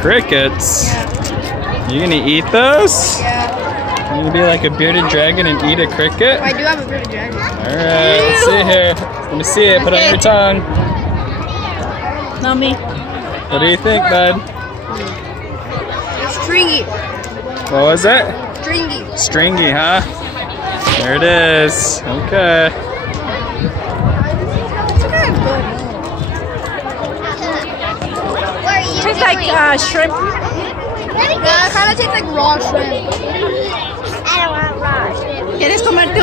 Crickets? Yeah. You gonna eat those? Yeah. You gonna be like a bearded dragon and eat a cricket? I do have a bearded dragon. Alright, let's see here. Let me see it. Put it on your tongue. Not me. What do you think, bud? It's stringy. What was it? Stringy. Stringy, huh? There it is. Okay. It's kind of good. Tastes like shrimp. Yeah, it kind of tastes like raw shrimp. I don't want raw. ¿Quieres comer tú?